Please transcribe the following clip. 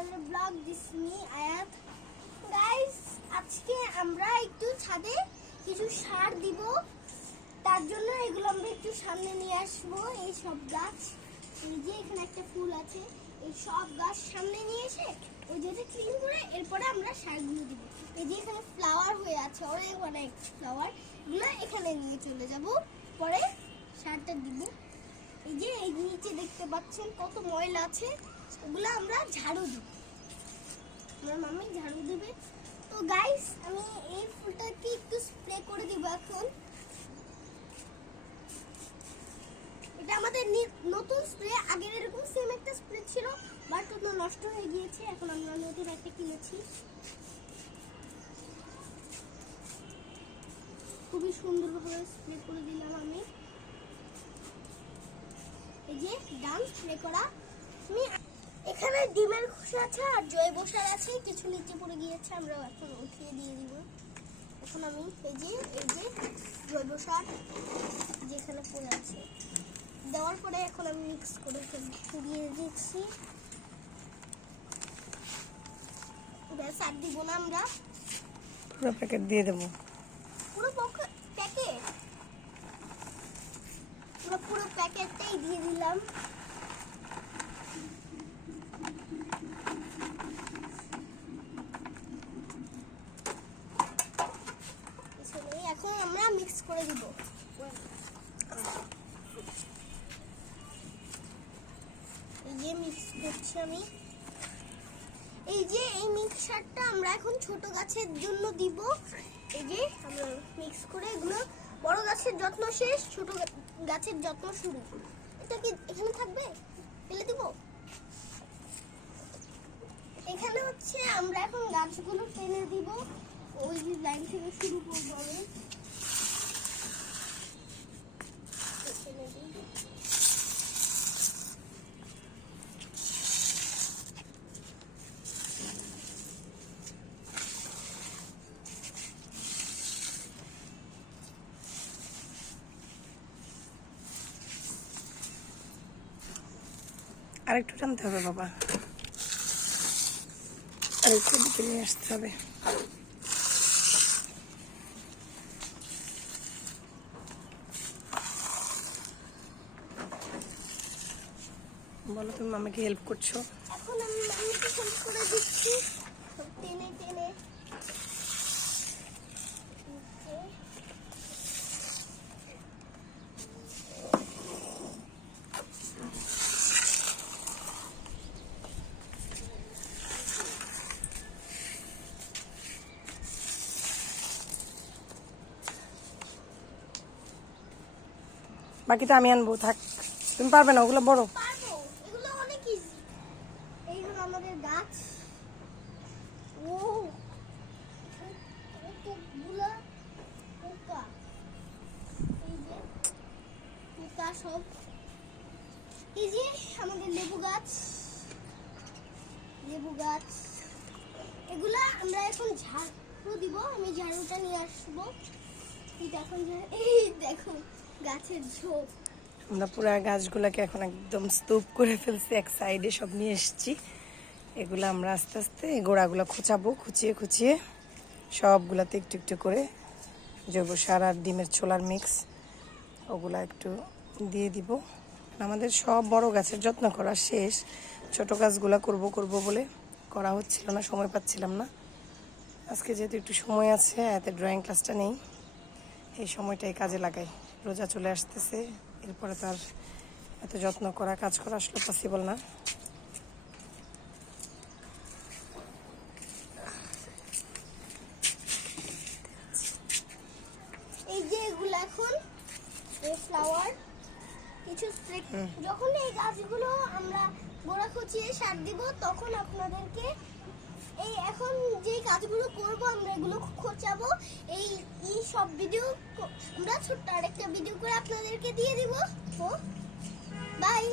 another vlog. This is me, Ayat. Guys, আজকে আমরা একটু ছাদে কিছু সার দিব। তার জন্য এগুলো আমরা একটু সামনে নিয়ে আসবো। এই সব গাছ, এই যে এখানে একটা ফুল আছে, এই সব গাছ সামনে নিয়ে এসে ওই যেটা ক্লিন করে এরপরে আমরা সারগুলো দিব। এই যে এখানে ফ্লাওয়ার হয়ে আছে, অনেক অনেক ফ্লাওয়ার, এগুলো এখানে নিয়ে চলে যাব, পরে সারটা দিব। এই যে এই নিচে দেখতে পাচ্ছেন কত ময়লা আছে, ওগুলো আমরা ঝাড়ু দিব। আমার মামি ঝাড়ু দিবে। তো গাইস, আমি এই ফুলটাকে একটু স্প্রে করে দিব এখন। এটা আমাদের নতুন স্প্রে, আগের এরকম সেম একটা স্প্রে ছিল, বাট ওটা নষ্ট হয়ে গিয়েছে। এখন আমরা নতুন একটা কিনেছি। খুবই সুন্দরভাবে স্প্রে করে দিলাম আমি। এই যে ডান স্প্রে করা। আমি এখানে ডিমের খোসা আছে আর জৈব সার আছে, কিছু নিচে পড়ে গিয়েছে, আমরা এখন উঠিয়ে দিয়ে দিব। এখন আমি এই যে জৈব সার যেখানে পড়ে আছে দেওয়ার পরে এখন আমি মিক্স করে দিয়ে দিচ্ছি। ব্যাস, আর দিব না, আমরা পুরো প্যাকেট দিয়ে দেবো। পুরো প্যাকেট, পুরো প্যাকেটটাই দিয়ে দিলাম। এখন আমরা মিক্স করে দিব। এই যে মিক্স করছি আমি। এই যে এই মিক্সারটা আমরা এখন ছোট গাছের জন্য দিব। এই যে আমরা মিক্স করে এগুলো, বড় গাছের যত্ন শেষ, ছোট গাছের যত্ন শুরু। এটা কি এখানে থাকবে? ফেলে দিব। এখানে হচ্ছে আমরা এখন গাছগুলো টেনে দিব, ওই যে লাইন থেকে শুরু করবো আমি। আরেকটু টানতে হবে বাবা, আরেকটু দিকে নিয়ে আসতে হবে। বলো, তুমি মামাকে হেল্প করছো? এখন আমি মামিকে হেল্প করে দিচ্ছি, টেনে টেনে। বাকিটা আমি আনবো, থাক, তুমি পারবে না, ওগুলো বড়। পারবো, এগুলো অনেক ইজি। এই হলো আমাদের গাছ। ও কতগুলা পোকা, এই যে পোকা সব। এই যে আমাদের লেবু গাছ, এগুলা আমরা এখন ঝাড়ু দিব। আমি ঝাড়ুটা নিয়ে আসবো। এই দেখো গাছের ঝোপ। আমরা পুরো গাছগুলোকে এখন একদম স্তূপ করে ফেলছি, এক সাইডে সব নিয়ে এসেছি। এগুলো আমরা আস্তে আস্তে গোড়াগুলো খুঁচাবো, খুঁচিয়ে সবগুলাতে একটু একটু করে জৈব সার আর ডিমের ছোলার মিক্স ওগুলা একটু দিয়ে দিব। আমাদের সব বড় গাছের যত্ন করা শেষ, ছোট গাছগুলা করব বলে করা হচ্ছিল না, সময় পাচ্ছিলাম না। আজকে যেহেতু একটু সময় আছে, এতে ড্রয়িং ক্লাসটা নেই, এই সময়টাই কাজে লাগাই। রোজা চলে আসতেছে, এরপরে তার এত যত্ন করা, কাজ করা আসলে পসিবল না। এই যে এগুলো এখন এই ফ্লাওয়ার কিছু স্প্রে, যখন এই গাছগুলো আমরা গোড়া খুঁচিয়ে সার দিব, তখন আপনাদেরকে এই এখন যে কাজগুলো করব আমরা এগুলো খোঁচাবো। এই সব ভিডিও আমরা ছোট্ট আরেকটা ভিডিও করে আপনাদেরকে দিয়ে দিব। তো বাই।